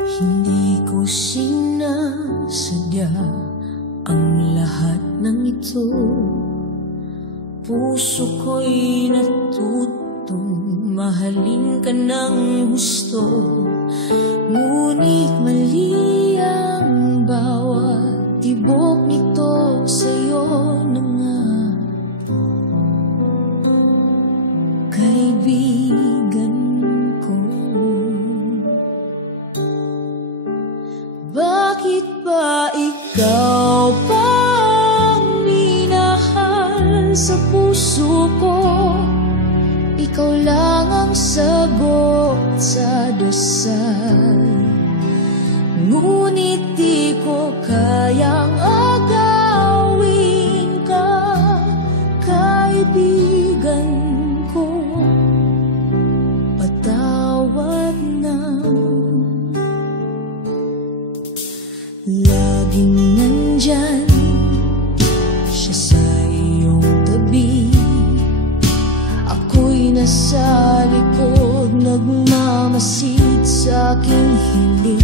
Hindi ko sinasadya ang lahat ng ito. Puso ko'y natutong mahalin ka ng husto. Ngunit mali ang bawat tibok nito sa'yo na nga. Kaibigan ko, bakit ba ikaw pang minahal sa puso ko? Ikaw lang ang sagot sa dasal. Ngunit di ko kayang agawin ka, kaibigan ko. Patawad na. Laging nandyan siya sa iyong tabi. Ako'y nasa likod, nagmamasid sa aking hiling.